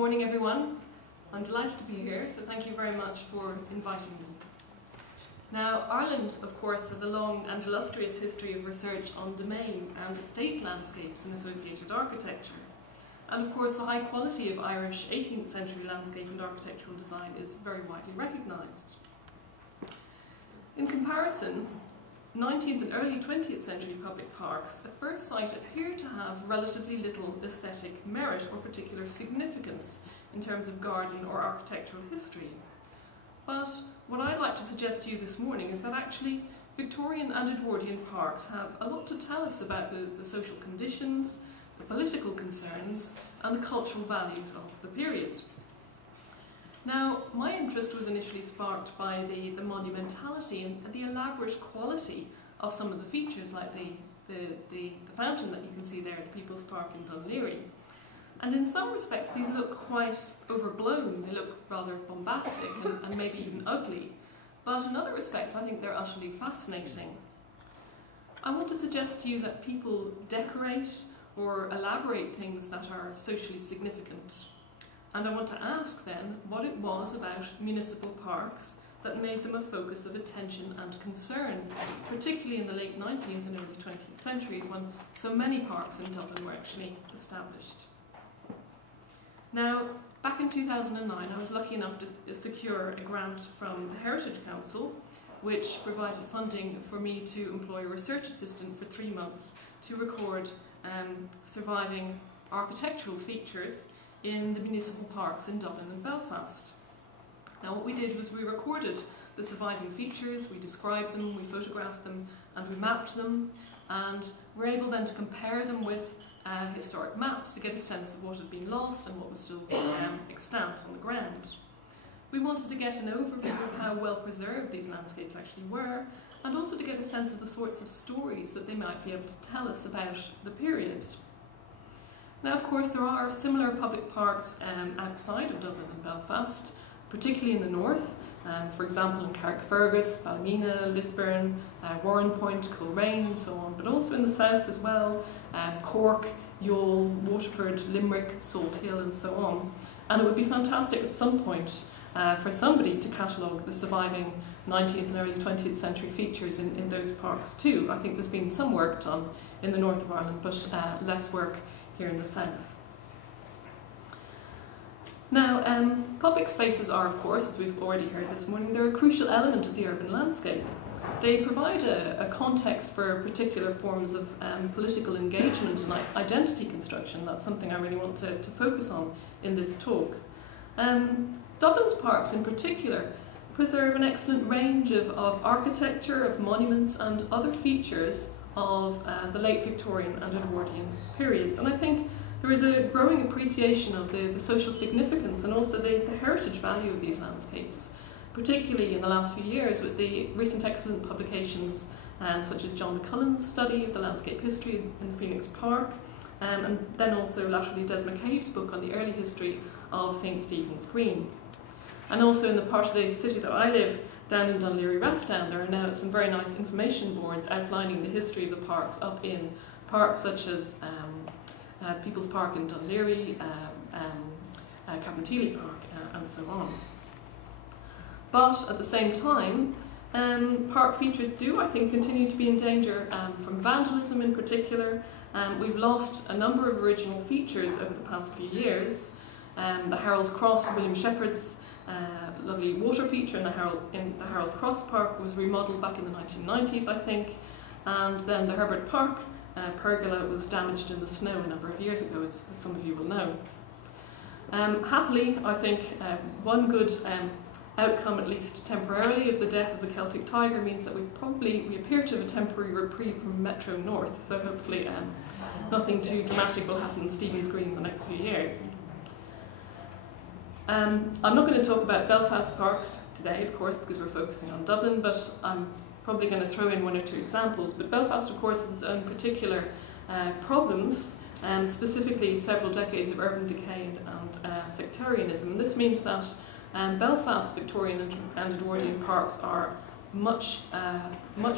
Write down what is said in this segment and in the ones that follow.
morning, everyone. I'm delighted to be here, so thank you very much for inviting me. Now, Ireland, of course, has a long and illustrious history of research on domain and estate landscapes and associated architecture. And of course, the high quality of Irish 18th century landscape and architectural design is very widely recognised. In comparison, 19th and early 20th century public parks at first sight appear to have relatively little aesthetic merit or particular significance in terms of garden or architectural history. But what I'd like to suggest to you this morning is that actually Victorian and Edwardian parks have a lot to tell us about the social conditions, the political concerns and the cultural values of the period. Now, my interest was initially sparked by the monumentality and the elaborate quality of some of the features, like the fountain that you can see there at the People's Park in Dunleary. And in some respects, these look quite overblown. They look rather bombastic and maybe even ugly. But in other respects, I think they're utterly fascinating. I want to suggest to you that people decorate or elaborate things that are socially significant. And I want to ask then what it was about municipal parks that made them a focus of attention and concern, particularly in the late 19th and early 20th centuries when so many parks in Dublin were actually established. Now, back in 2009, I was lucky enough to secure a grant from the Heritage Council, which provided funding for me to employ a research assistant for 3 months to record surviving architectural features in the municipal parks in Dublin and Belfast. Now, what we did was we recorded the surviving features, we described them, we photographed them, and we mapped them, and we're able then to compare them with historic maps to get a sense of what had been lost and what was still extant on the ground. We wanted to get an overview of how well preserved these landscapes actually were, and also to get a sense of the sorts of stories that they might be able to tell us about the period. Now, of course, there are similar public parks outside of Dublin and Belfast, particularly in the north, for example in Carrickfergus, Ballymena, Lisburn, Warrenpoint, Coleraine and so on, but also in the south as well, Cork, Youghal, Waterford, Limerick, Salt Hill and so on. And it would be fantastic at some point for somebody to catalogue the surviving 19th and early 20th century features in those parks too. I think there's been some work done in the north of Ireland, but less work here in the south. Now, public spaces are, of course, as we've already heard this morning, they're a crucial element of the urban landscape. They provide a context for particular forms of political engagement and identity construction. That's something I really want to focus on in this talk. Dublin's parks in particular preserve an excellent range of architecture, of monuments and other features of the late Victorian and Edwardian periods. And I think there is a growing appreciation of the social significance and also the heritage value of these landscapes, particularly in the last few years with the recent excellent publications such as John McCullen's study of the landscape history in the Phoenix Park, and then also latterly Des McCabe's book on the early history of St Stephen's Green. And also in the part of the city that I live, down in Dunleary Rathdown, there are now some very nice information boards outlining the history of the parks up in parks such as People's Park in Dunleary, Cabinteely Park and so on. But at the same time, park features do, I think, continue to be in danger from vandalism in particular. We've lost a number of original features over the past few years. The Harold's Cross, William Shepherd's lovely water feature in the Harold's Cross Park was remodelled back in the 1990s, I think, and then the Herbert Park pergola was damaged in the snow a number of years ago, as some of you will know. Happily, I think one good outcome, at least temporarily, of the death of the Celtic tiger means that we appear to have a temporary reprieve from Metro North, so hopefully nothing too dramatic will happen in Stephen's Green in the next few years. I'm not going to talk about Belfast Parks today, of course, because we're focusing on Dublin, but I'm probably going to throw in one or two examples. But Belfast, of course, has its own particular problems, specifically several decades of urban decay and sectarianism. This means that Belfast, Victorian and Edwardian parks are much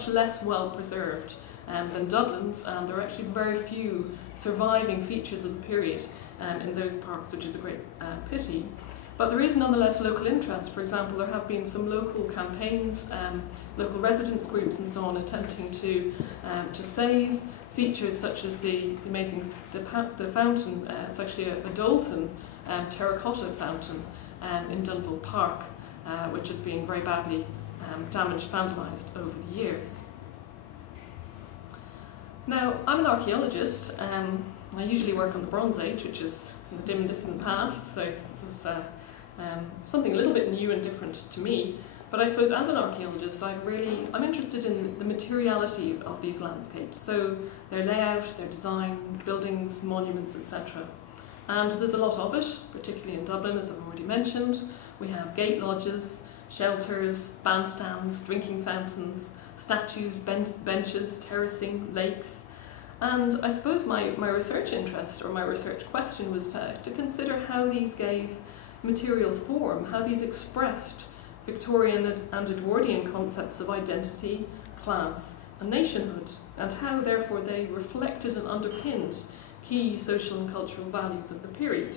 less well preserved than Dublin's, and there are actually very few surviving features of the period in those parks, which is a great pity. But there is nonetheless local interest. For example, there have been some local campaigns, local residents groups and so on, attempting to save features such as the amazing the fountain. It's actually a Dolphin terracotta fountain in Dunville Park, which has been very badly damaged, vandalised over the years. Now, I'm an archaeologist. I usually work on the Bronze Age, which is in the dim and distant past, so this is something a little bit new and different to me. But I suppose as an archaeologist, I'm interested in the materiality of these landscapes, so their layout, their design, buildings, monuments, etc. And there's a lot of it, particularly in Dublin, as I've already mentioned. We have gate lodges, shelters, bandstands, drinking fountains, statues, benches, terracing, lakes. And I suppose my research interest, or my research question, was to consider how these gave material form, how these expressed Victorian and Edwardian concepts of identity, class and nationhood, and how therefore they reflected and underpinned key social and cultural values of the period.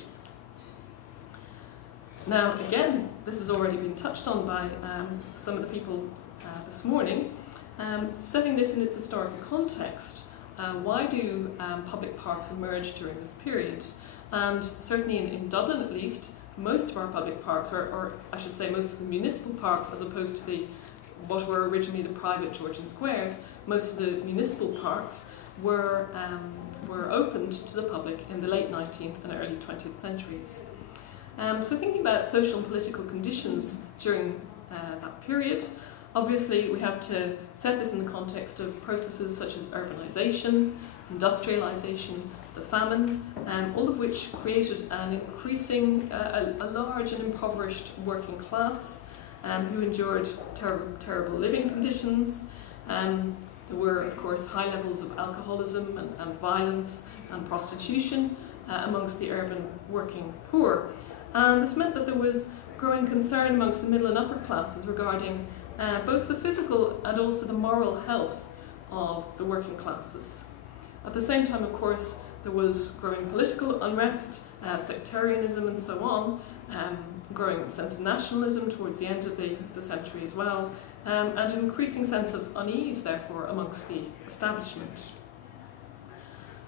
Now again, this has already been touched on by some of the people this morning. Setting this in its historical context, why do public parks emerge during this period? And certainly in Dublin at least, most of our public parks, or I should say most of the municipal parks, as opposed to what were originally the private Georgian squares, most of the municipal parks were opened to the public in the late 19th and early 20th centuries. So thinking about social and political conditions during that period, obviously we have to set this in the context of processes such as urbanisation, industrialisation, the famine, all of which created an increasing, a large and impoverished working class who endured terrible living conditions. There were, of course, high levels of alcoholism and violence and prostitution amongst the urban working poor. And this meant that there was growing concern amongst the middle and upper classes regarding both the physical and also the moral health of the working classes. At the same time, of course, there was growing political unrest, sectarianism and so on, growing sense of nationalism towards the end of the century as well, and an increasing sense of unease, therefore, amongst the establishment.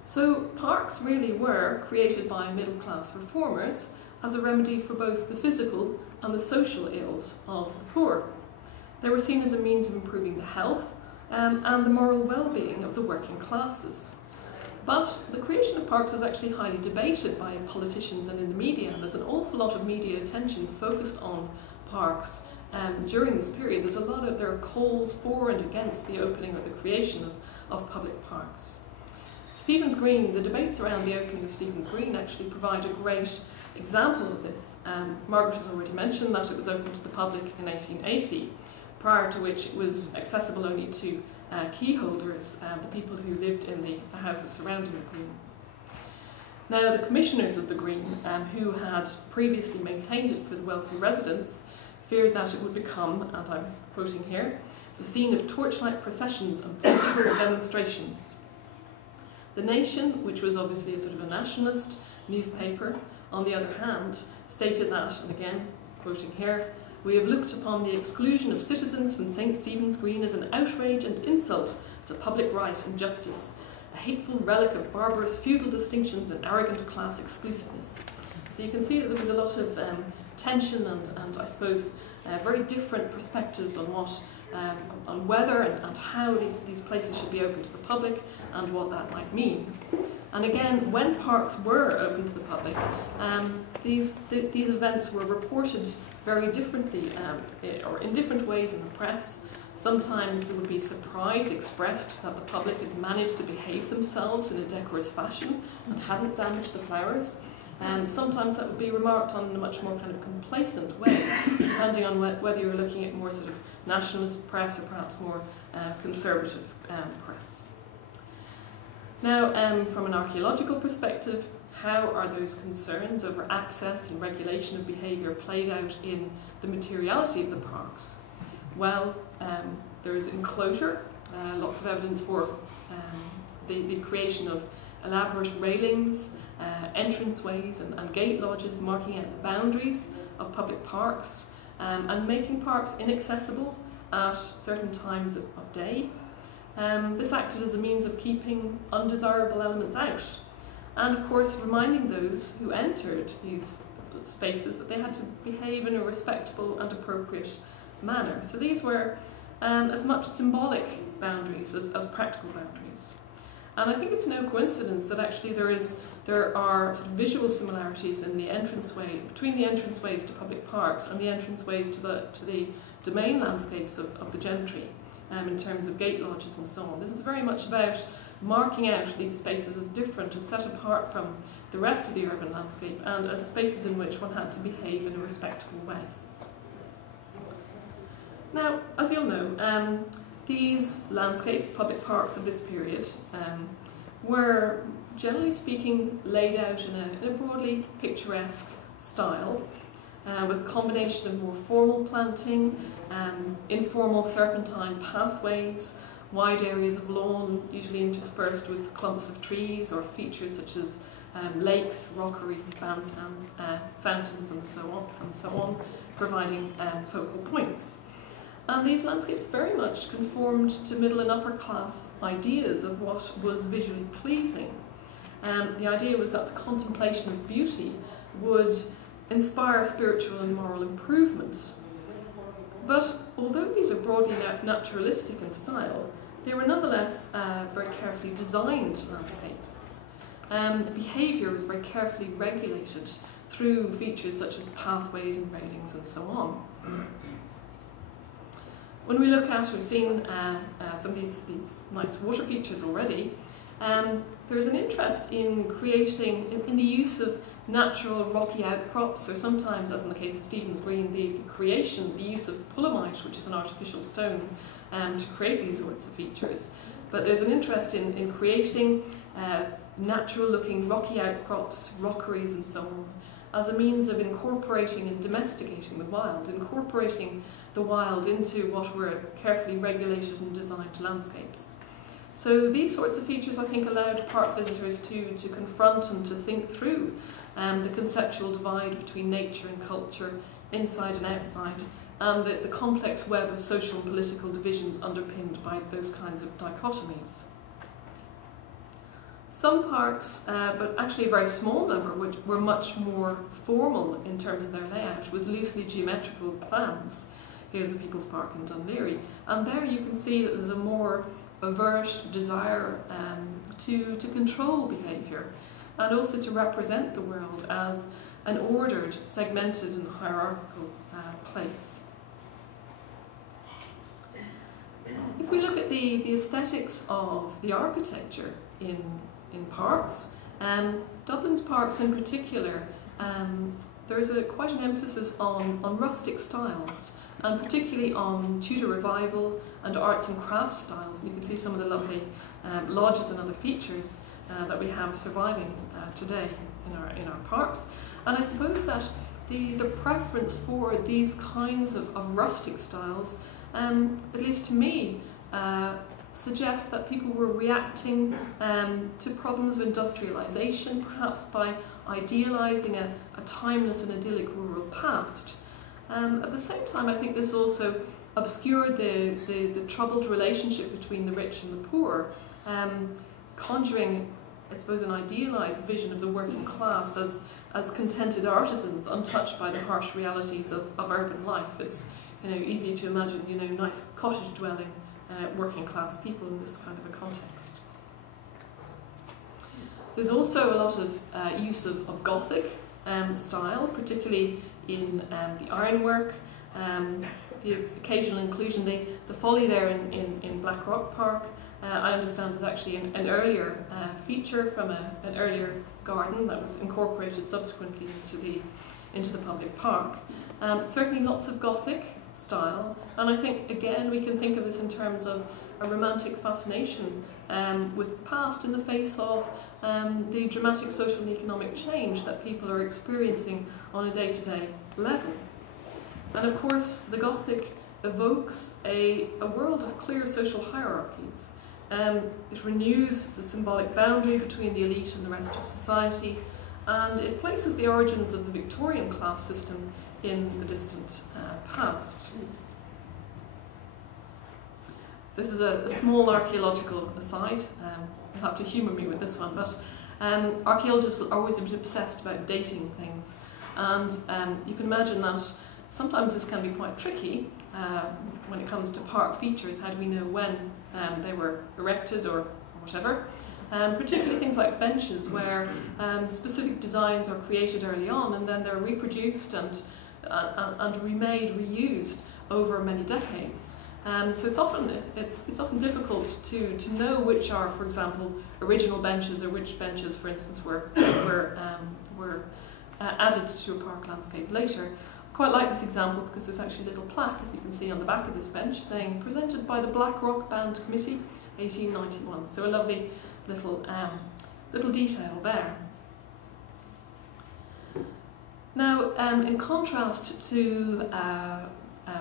So parks really were created by middle-class reformers as a remedy for both the physical and the social ills of the poor. They were seen as a means of improving the health and the moral well-being of the working classes. But the creation of parks was actually highly debated by politicians and in the media, and there's an awful lot of media attention focused on parks during this period. There are calls for and against the opening or the creation of public parks. Stephen's Green, the debates around the opening of Stephen's Green actually provide a great example of this. Margaret has already mentioned that it was opened to the public in 1880, prior to which it was accessible only to key holders, the people who lived in the houses surrounding the Green. Now, the commissioners of the Green, who had previously maintained it for the wealthy residents, feared that it would become, and I'm quoting here, the scene of torchlight processions and political demonstrations. The Nation, which was obviously a sort of a nationalist newspaper, on the other hand, stated that, and again, quoting here, "We have looked upon the exclusion of citizens from St. Stephen's Green as an outrage and insult to public right and justice, a hateful relic of barbarous feudal distinctions and arrogant class exclusiveness." So you can see that there was a lot of tension and I suppose very different perspectives on on whether and how these places should be open to the public and what that might mean. And again, when parks were open to the public, these events were reported very differently or in different ways in the press. Sometimes there would be surprise expressed that the public had managed to behave themselves in a decorous fashion and hadn't damaged the flowers. And sometimes that would be remarked on in a much more kind of complacent way, depending on whether you were looking at more sort of nationalist press or perhaps more conservative press. Now, from an archaeological perspective, how are those concerns over access and regulation of behaviour played out in the materiality of the parks? Well, there is enclosure, lots of evidence for the creation of elaborate railings entranceways and gate lodges marking out the boundaries of public parks, and making parks inaccessible at certain times of day. This acted as a means of keeping undesirable elements out, and of course reminding those who entered these spaces that they had to behave in a respectable and appropriate manner. So these were as much symbolic boundaries as practical boundaries. And I think it's no coincidence that actually there are sort of visual similarities in the entranceway, between the entranceways to public parks and the entranceways to the domain landscapes of the gentry, in terms of gate lodges and so on. This is very much about marking out these spaces as different, as set apart from the rest of the urban landscape, and as spaces in which one had to behave in a respectable way. Now, as you'll know, these landscapes, public parks of this period, were, generally speaking, laid out in a broadly picturesque style, with a combination of more formal planting, informal serpentine pathways, wide areas of lawn, usually interspersed with clumps of trees, or features such as lakes, rockeries, bandstands, fountains, and so on, providing focal points. And these landscapes very much conformed to middle and upper class ideas of what was visually pleasing. The idea was that the contemplation of beauty would inspire spiritual and moral improvement. But although these are broadly naturalistic in style, they were nonetheless very carefully designed landscape. Behaviour was very carefully regulated through features such as pathways and railings and so on. When we look at, we've seen some of these nice water features already, there's an interest in creating, in the use of natural rocky outcrops, or sometimes, as in the case of Stephen's Green, the use of pulamite, which is an artificial stone, to create these sorts of features. But there's an interest in creating natural-looking rocky outcrops, rockeries and so on, as a means of incorporating and domesticating the wild, incorporating the wild into what were carefully regulated and designed landscapes. So these sorts of features, I think, allowed park visitors to confront and to think through the conceptual divide between nature and culture, inside and outside, and the complex web of social and political divisions underpinned by those kinds of dichotomies. Some parks, but actually a very small number, were much more formal in terms of their layout, with loosely geometrical plans. Here's the People's Park in Dunleary, and there you can see that there's a more overt desire to control behaviour, and also to represent the world as an ordered, segmented and hierarchical place. If we look at the aesthetics of the architecture in parks, Dublin's parks in particular, there is quite an emphasis on rustic styles, and particularly on Tudor revival and arts and crafts styles. And you can see some of the lovely lodges and other features that we have surviving today in our parks. And I suppose that the preference for these kinds of rustic styles, at least to me, suggests that people were reacting to problems of industrialisation, perhaps by idealising a timeless and idyllic rural past. At the same time, I think this also obscured the troubled relationship between the rich and the poor, conjuring, I suppose, an idealised vision of the working class as contented artisans, untouched by the harsh realities of urban life. It's easy to imagine nice cottage dwelling working class people in this kind of a context. There's also a lot of use of Gothic style, particularly in the Ironwork, the occasional inclusion, the folly there in Black Rock Park, I understand is actually an earlier feature from an earlier garden that was incorporated subsequently into the public park. Certainly lots of Gothic style, and I think again we can think of this in terms of a romantic fascination with the past in the face of the dramatic social and economic change that people are experiencing on a day-to-day level. And of course the Gothic evokes a world of clear social hierarchies, It renews the symbolic boundary between the elite and the rest of society, and it places the origins of the Victorian class system in the distant past. This is a small archaeological aside. You'll have to humour me with this one, but archaeologists are always a bit obsessed about dating things, and you can imagine that sometimes this can be quite tricky when it comes to park features. How do we know when they were erected or whatever? Particularly things like benches, where specific designs are created early on and then they're reproduced and remade, reused over many decades. So it's often difficult to know which are, for example, original benches, or which benches, for instance, were added to a park landscape later. I quite like this example because there's actually a little plaque, as you can see on the back of this bench, saying "Presented by the Black Rock Band Committee, 1891." So a lovely little detail there. Now, in contrast to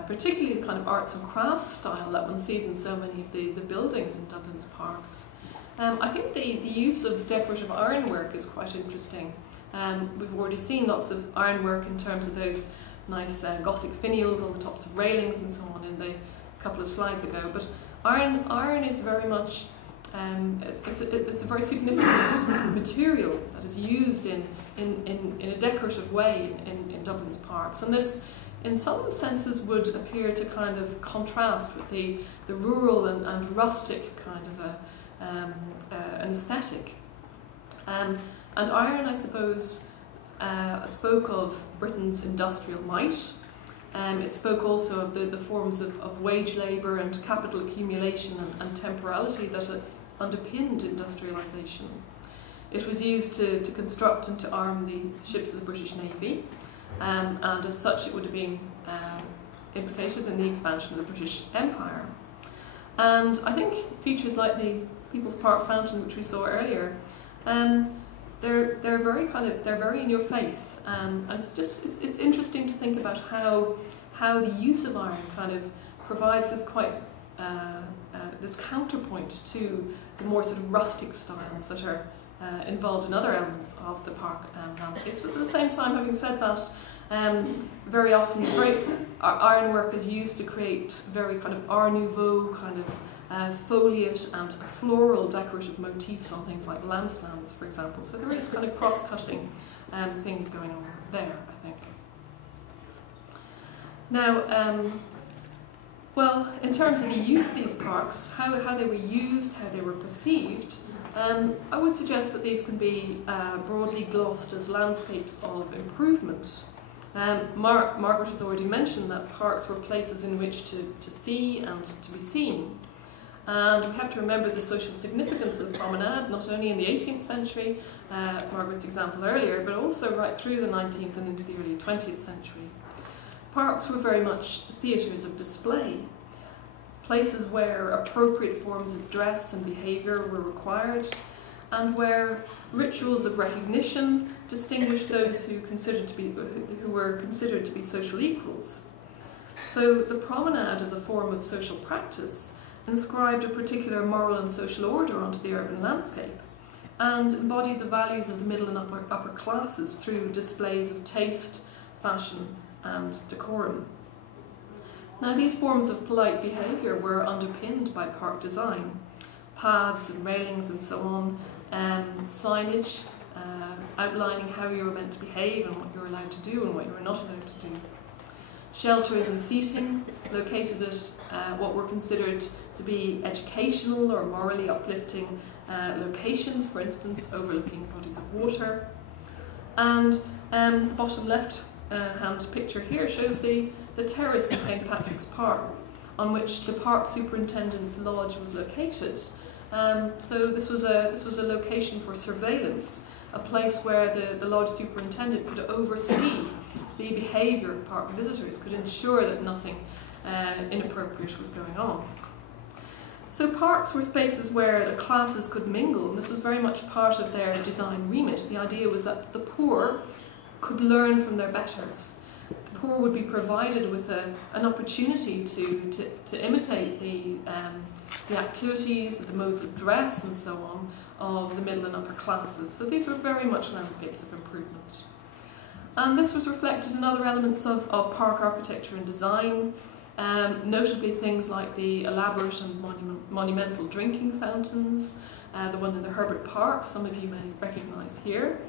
particularly the kind of arts and crafts style that one sees in so many of the buildings in Dublin's parks, I think the use of decorative ironwork is quite interesting. We've already seen lots of ironwork in terms of those nice Gothic finials on the tops of railings and so on in the couple of slides ago, but iron is very much it's a very significant material that is used in a decorative way in Dublin's parks, and this in some senses would appear to kind of contrast with the rural and rustic kind of an aesthetic. And iron, I suppose, spoke of Britain's industrial might. It spoke also of the forms of wage labour and capital accumulation and temporality that underpinned industrialisation. It was used to construct and to arm the ships of the British Navy, and as such it would have been implicated in the expansion of the British Empire. And I think features like the People's Park fountain, which we saw earlier, they're very in your face, and it's interesting to think about how the use of iron kind of provides this quite this counterpoint to the more sort of rustic styles that are involved in other elements of the park landscapes. But at the same time, having said that, very often ironwork is used to create very kind of Art Nouveau kind of foliate and floral decorative motifs on things like lampstands, for example. So there is kind of cross-cutting things going on there, I think. Now, well, in terms of the use of these parks, how they were used, how they were perceived, I would suggest that these can be broadly glossed as landscapes of improvement. Margaret has already mentioned that parks were places in which to see and to be seen. And we have to remember the social significance of the promenade, not only in the 18th century, Margaret's example earlier, but also right through the 19th and into the early 20th century. Parks were very much theatres of display, places where appropriate forms of dress and behaviour were required, and where rituals of recognition distinguished those who were considered to be social equals. So the promenade, as a form of social practice, inscribed a particular moral and social order onto the urban landscape, and embodied the values of the middle and upper classes through displays of taste, fashion, and decorum. Now, these forms of polite behaviour were underpinned by park design, paths and railings and so on, signage outlining how you were meant to behave and what you were allowed to do and what you were not allowed to do. Shelters and seating located at what were considered to be educational or morally uplifting locations, for instance, overlooking bodies of water. And the bottom left hand picture here shows the terrace in St. Patrick's Park, on which the park superintendent's lodge was located. So this was a location for surveillance, a place where the lodge superintendent could oversee the behaviour of park visitors, could ensure that nothing inappropriate was going on. So parks were spaces where the classes could mingle, and this was very much part of their design remit. The idea was that the poor could learn from their betters, The poor would be provided with an opportunity to imitate the activities, the modes of dress and so on of the middle and upper classes. So these were very much landscapes of improvement. And this was reflected in other elements of park architecture and design, notably things like the elaborate and monumental drinking fountains, the one in the Herbert Park, some of you may recognise here.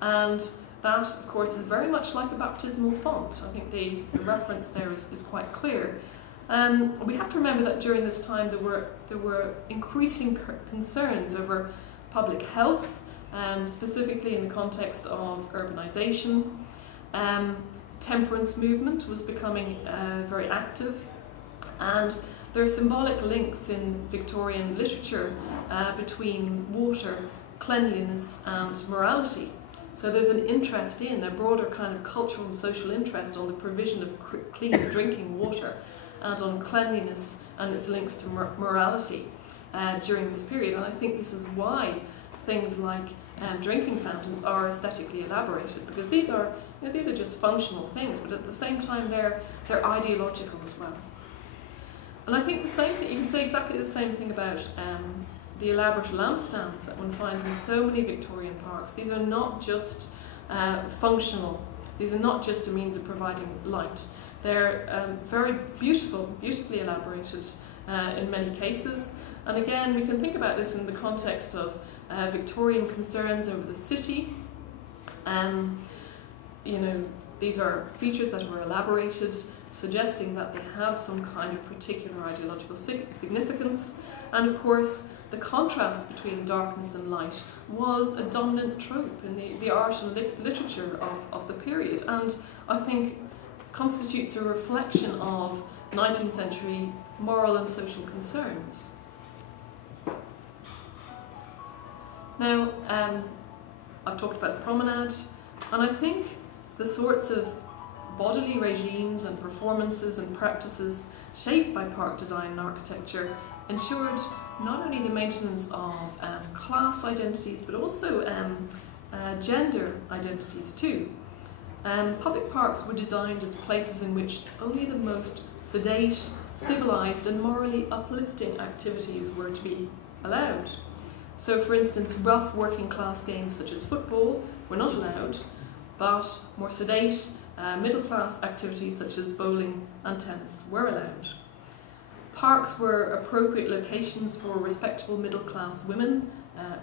And that, of course, is very much like a baptismal font. I think the reference there is quite clear. We have to remember that during this time there were increasing concerns over public health, specifically in the context of urbanisation. Temperance movement was becoming very active, and there are symbolic links in Victorian literature between water, cleanliness and morality. So there's an interest in a broader kind of cultural and social interest on the provision of clean drinking water and on cleanliness and its links to morality during this period. And I think this is why things like drinking fountains are aesthetically elaborated, because these are just functional things, but at the same time they're ideological as well. And I think the same thing, you can say exactly the same thing about the elaborate lampstands that one finds in so many Victorian parks. These are not just functional, these are not just a means of providing light. They're very beautifully elaborated in many cases. And again, we can think about this in the context of Victorian concerns over the city. These are features that were elaborated, suggesting that they have some kind of particular ideological significance. And of course, the contrast between darkness and light was a dominant trope in the art and literature of the period, and I think constitutes a reflection of 19th century moral and social concerns. Now, I've talked about the promenade, and I think the sorts of bodily regimes and performances and practices shaped by park design and architecture ensured not only the maintenance of class identities, but also gender identities too. Public parks were designed as places in which only the most sedate, civilised and morally uplifting activities were to be allowed. So for instance, rough working class games such as football were not allowed, but more sedate, middle class activities such as bowling and tennis were allowed. Parks were appropriate locations for respectable middle class women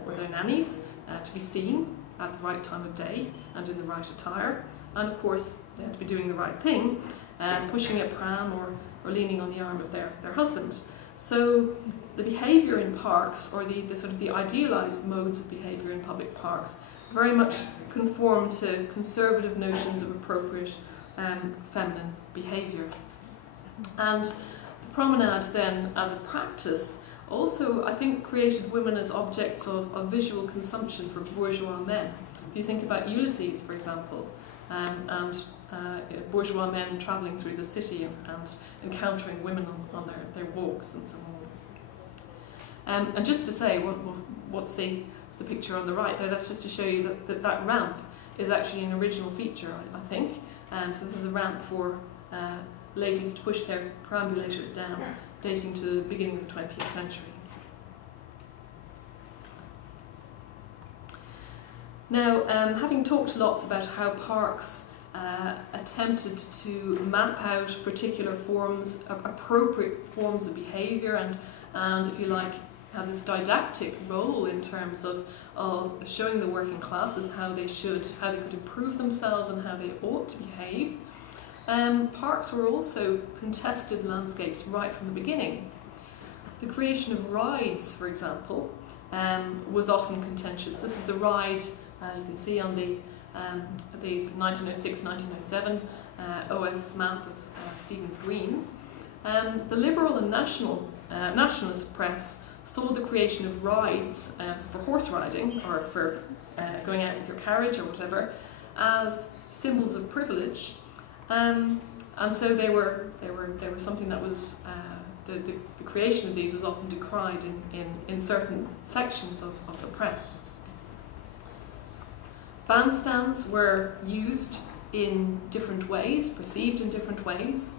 or their nannies to be seen at the right time of day and in the right attire. And of course, they had to be doing the right thing, pushing a pram or leaning on the arm of their husband. So the behaviour in parks, or the sort of the idealised modes of behaviour in public parks, very much conform to conservative notions of appropriate feminine behaviour. And the promenade then, as a practice, also, I think, created women as objects of visual consumption for bourgeois men. If you think about Ulysses, for example, and bourgeois men travelling through the city and encountering women on their walks and so on. And just to say, what's the picture on the right there, that's just to show you that ramp is actually an original feature, I think. So this is a ramp for ladies to push their perambulators down, dating to the beginning of the 20th century. Now, having talked lots about how parks attempted to map out particular forms, appropriate forms of behaviour, and if you like, have this didactic role in terms of showing the working classes how they could improve themselves and how they ought to behave. Parks were also contested landscapes right from the beginning. The creation of rides, for example, was often contentious. This is the ride you can see on these 1906-1907 OS map of Stephen's Green. The liberal and nationalist press saw the creation of rides for horse riding, or for going out with your carriage or whatever, as symbols of privilege. And so they were something that was the creation of these was often decried in certain sections of the press. Bandstands were used in different ways, perceived in different ways.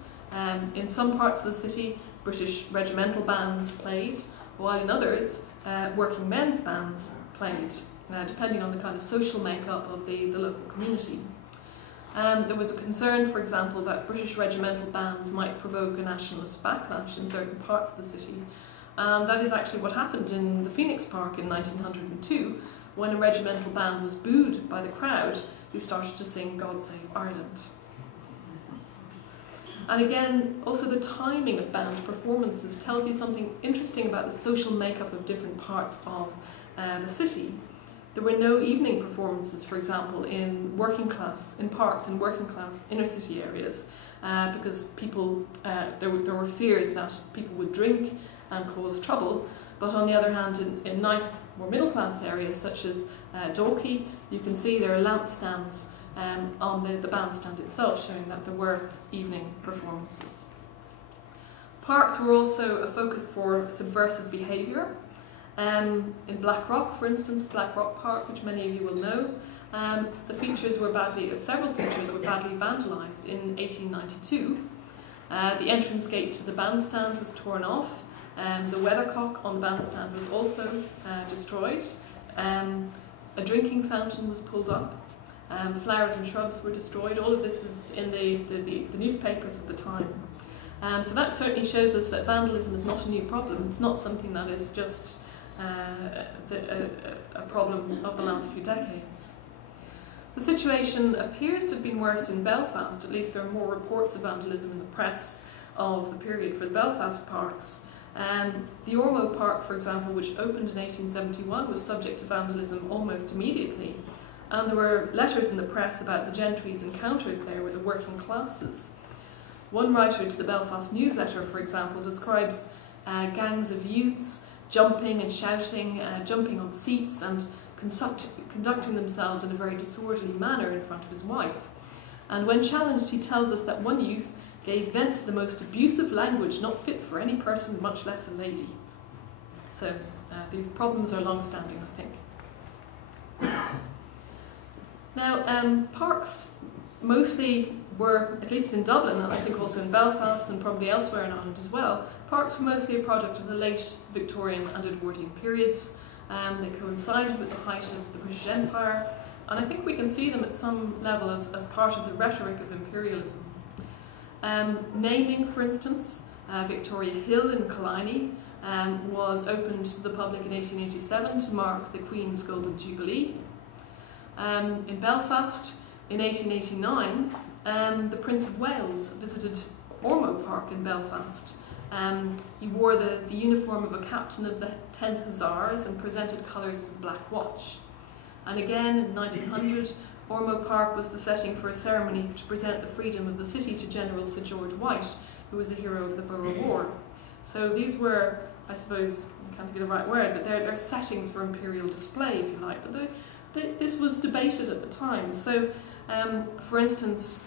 In some parts of the city, British regimental bands played, while in others, working men's bands played, depending on the kind of social makeup of the local community. There was a concern, for example, that British regimental bands might provoke a nationalist backlash in certain parts of the city. That is actually what happened in the Phoenix Park in 1902, when a regimental band was booed by the crowd, who started to sing God Save Ireland. And again, also the timing of band performances tells you something interesting about the social makeup of different parts of the city. There were no evening performances, for example, in parks in working class inner city areas, because there were fears that people would drink and cause trouble. But on the other hand, in nice, more middle class areas such as Dalkey, you can see there are lampstands on the bandstand itself, showing that there were evening performances. Parks were also a focus for subversive behaviour. In Blackrock, for instance, Blackrock Park, which many of you will know, several features were badly vandalised in 1892. The entrance gate to the bandstand was torn off. The weathercock on the bandstand was also destroyed. A drinking fountain was pulled up. Flowers and shrubs were destroyed. All of this is in the newspapers of the time. So that certainly shows us that vandalism is not a new problem. It's not something that is just a problem of the last few decades. The situation appears to have been worse in Belfast. At least there are more reports of vandalism in the press of the period for the Belfast Parks. The Ormeau Park, for example, which opened in 1871, was subject to vandalism almost immediately. And there were letters in the press about the gentry's encounters there with the working classes. One writer to the Belfast newsletter, for example, describes gangs of youths jumping and shouting, jumping on seats and conducting themselves in a very disorderly manner in front of his wife. And when challenged, he tells us that one youth gave vent to the most abusive language not fit for any person, much less a lady. So these problems are long-standing, I think. Now, parks mostly were, at least in Dublin, and I think also in Belfast and probably elsewhere in Ireland as well, parks were mostly a product of the late Victorian and Edwardian periods. They coincided with the height of the British Empire, and I think we can see them at some level as part of the rhetoric of imperialism. Naming, for instance, Victoria Hill in Killiney was opened to the public in 1887 to mark the Queen's Golden Jubilee. In Belfast, in 1889, the Prince of Wales visited Ormeau Park in Belfast. He wore the uniform of a captain of the 10th Hussars and presented colours to the Black Watch. And again, in 1900, Ormeau Park was the setting for a ceremony to present the freedom of the city to General Sir George White, who was a hero of the Boer War. So these were, I suppose, I can't think of the right word, but they're settings for imperial display, if you like. But this was debated at the time. So, for instance,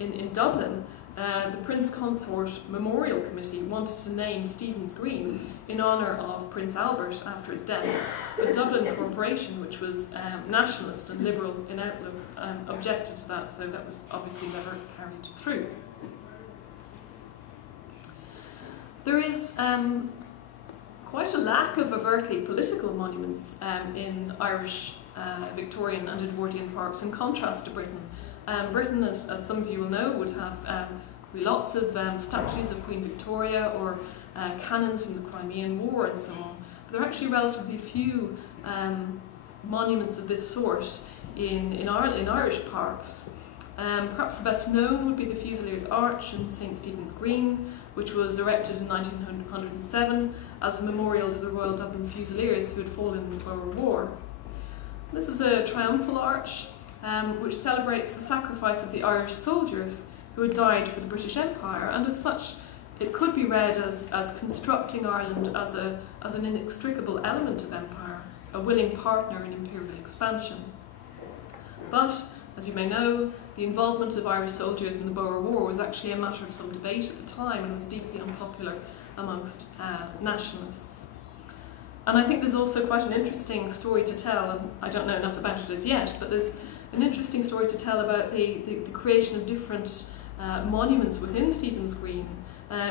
in Dublin, the Prince Consort Memorial Committee wanted to name Stephen's Green in honour of Prince Albert after his death. The Dublin Corporation, which was nationalist and liberal in outlook, objected to that, so that was obviously never carried through. There is quite a lack of overtly political monuments in Irish Victorian and Edwardian parks, in contrast to Britain. Britain, as some of you will know, would have lots of statues of Queen Victoria or cannons from the Crimean War and so on. But there are actually relatively few monuments of this sort in Irish parks. Perhaps the best known would be the Fusiliers Arch in St Stephen's Green, which was erected in 1907 as a memorial to the Royal Dublin Fusiliers who had fallen in the Boer War. This is a triumphal arch which celebrates the sacrifice of the Irish soldiers who had died for the British Empire, and as such it could be read as constructing Ireland as an inextricable element of empire, a willing partner in imperial expansion. But, as you may know, the involvement of Irish soldiers in the Boer War was actually a matter of some debate at the time and was deeply unpopular amongst nationalists. And I think there's also quite an interesting story to tell, and I don't know enough about it as yet, but there's an interesting story to tell about the creation of different monuments within Stephen's Green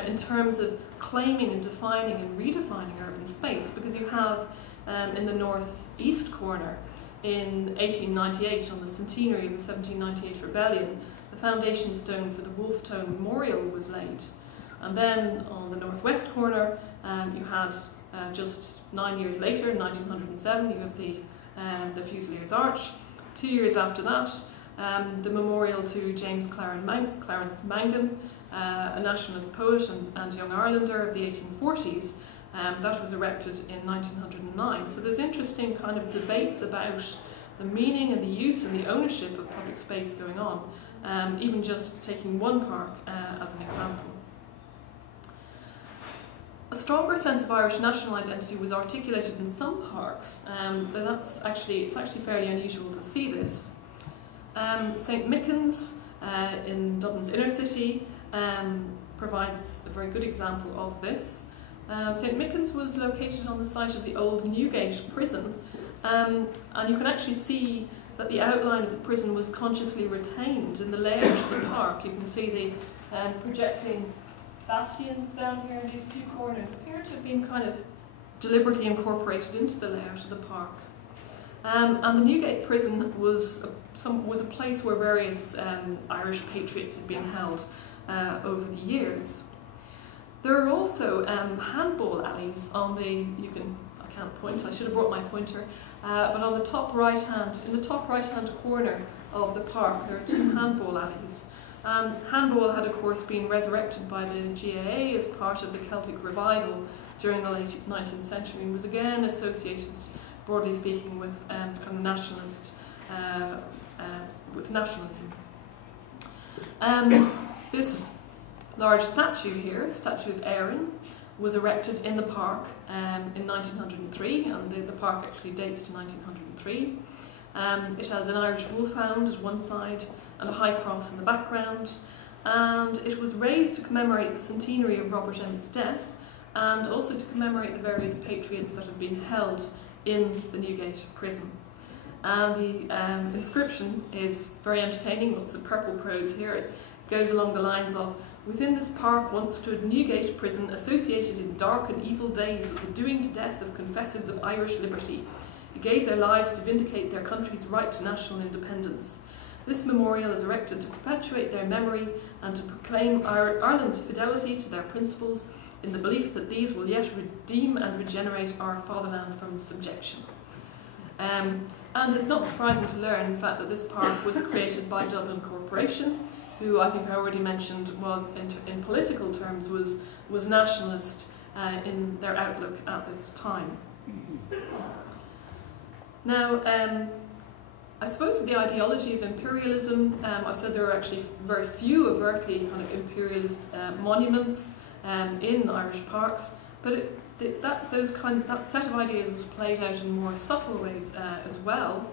in terms of claiming and defining and redefining urban space, because you have in the northeast corner in 1898, on the centenary of the 1798 rebellion, the foundation stone for the Wolfe Tone Memorial was laid. And then on the northwest corner, you had just 9 years later, in 1907, you have the Fusiliers Arch. 2 years after that, the memorial to James Clarence Mangan, a nationalist poet and young Irelander of the 1840s, that was erected in 1909. So there's interesting kind of debates about the meaning and the use and the ownership of public space going on, even just taking one park as an example. A stronger sense of Irish national identity was articulated in some parks, but it's actually fairly unusual to see this. St Mickens in Dublin's inner city provides a very good example of this. St Mickens was located on the site of the old Newgate prison, and you can actually see that the outline of the prison was consciously retained in the layout of the park. You can see the projecting bastions down here, and these two corners appear to have been kind of deliberately incorporated into the layout of the park. And the Newgate prison was a place where various Irish patriots had been held over the years. There are also handball alleys on the, I can't point, I should have brought my pointer, but on the top right-hand, in the top right-hand corner of the park, there are two handball alleys. Handball had, of course, been resurrected by the GAA as part of the Celtic revival during the late 19th century, and was again associated, broadly speaking, with kind of nationalism. This large statue here, statue of Erin, was erected in the park in 1903, and the park actually dates to 1903. It has an Irish wolfhound at one side and a high cross in the background, and it was raised to commemorate the centenary of Robert Emmet's death, and also to commemorate the various patriots that had been held in the Newgate prison. And the inscription is very entertaining. What's the purple prose here? It goes along the lines of, "Within this park once stood Newgate prison, associated in dark and evil days with the doing to death of confessors of Irish liberty, who gave their lives to vindicate their country's right to national independence. This memorial is erected to perpetuate their memory and to proclaim Ireland's fidelity to their principles in the belief that these will yet redeem and regenerate our fatherland from subjection." And it's not surprising to learn, in fact, that this park was created by Dublin Corporation, who I think I already mentioned was, in political terms, was nationalist in their outlook at this time. Now, I suppose the ideology of imperialism, I said there are actually very few overtly kind of imperialist monuments in Irish parks, but that set of ideas was played out in more subtle ways as well.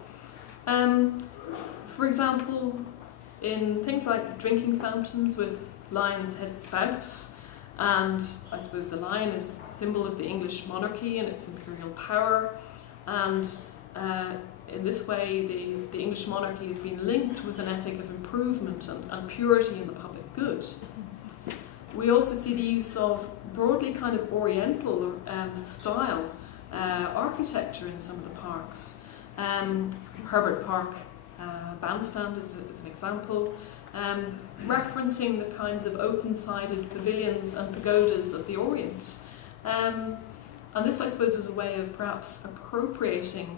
For example, in things like drinking fountains with lion's head spouts, and I suppose the lion is a symbol of the English monarchy and its imperial power, and in this way the English monarchy has been linked with an ethic of improvement and purity in the public good. We also see the use of broadly kind of oriental style architecture in some of the parks. Herbert Park bandstand is an example, referencing the kinds of open-sided pavilions and pagodas of the Orient. And this, I suppose, was a way of perhaps appropriating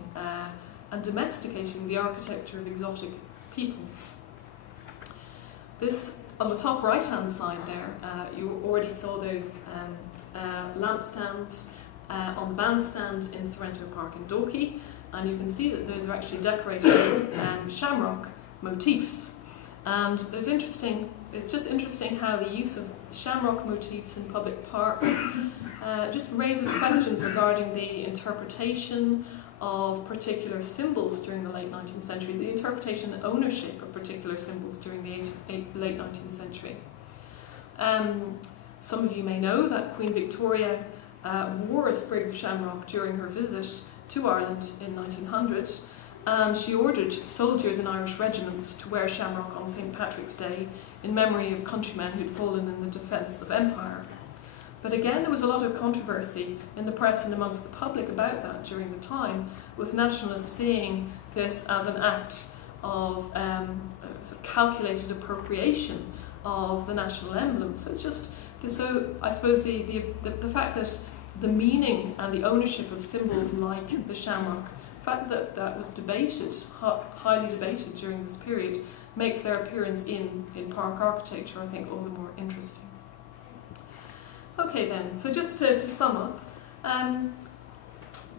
and domesticating the architecture of exotic peoples. This, on the top right-hand side there, you already saw those lampstands on the bandstand in Sorrento Park in Dalkey, and you can see that those are actually decorated with shamrock motifs. And it's just interesting how the use of shamrock motifs in public parks just raises questions regarding the interpretation of particular symbols during the late 19th century, the interpretation and ownership of particular symbols during the late 19th century. Some of you may know that Queen Victoria wore a sprig of shamrock during her visit to Ireland in 1900, and she ordered soldiers in Irish regiments to wear shamrock on St. Patrick's Day in memory of countrymen who'd fallen in the defence of empire. But again, there was a lot of controversy in the press and amongst the public about that during the time, with nationalists seeing this as an act of sort of calculated appropriation of the national emblem. So it's just, so I suppose the fact that the meaning and the ownership of symbols like the shamrock, the fact that that was debated, highly debated during this period, makes their appearance in park architecture, I think, all the more interesting. Okay then, so just to sum up,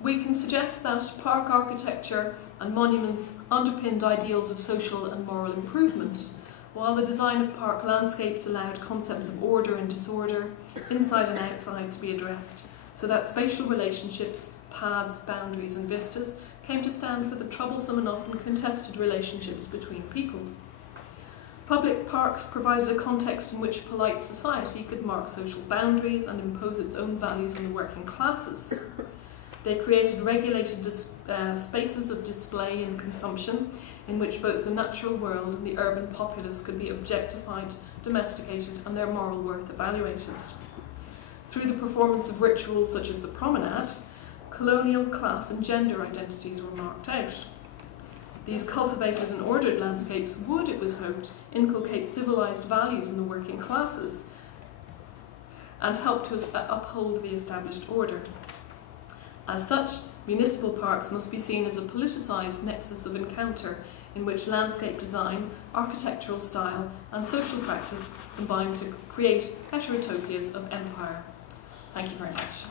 we can suggest that park architecture and monuments underpinned ideals of social and moral improvement, while the design of park landscapes allowed concepts of order and disorder, inside and outside, to be addressed, so that spatial relationships, paths, boundaries and vistas came to stand for the troublesome and often contested relationships between people. Public parks provided a context in which polite society could mark social boundaries and impose its own values on the working classes. They created regulated spaces of display and consumption in which both the natural world and the urban populace could be objectified, domesticated, and their moral worth evaluated. Through the performance of rituals such as the Promenade, colonial, class and gender identities were marked out. These cultivated and ordered landscapes would, it was hoped, inculcate civilised values in the working classes and help to uphold the established order. As such, municipal parks must be seen as a politicised nexus of encounter in which landscape design, architectural style and social practice combine to create heterotopias of empire. Thank you very much.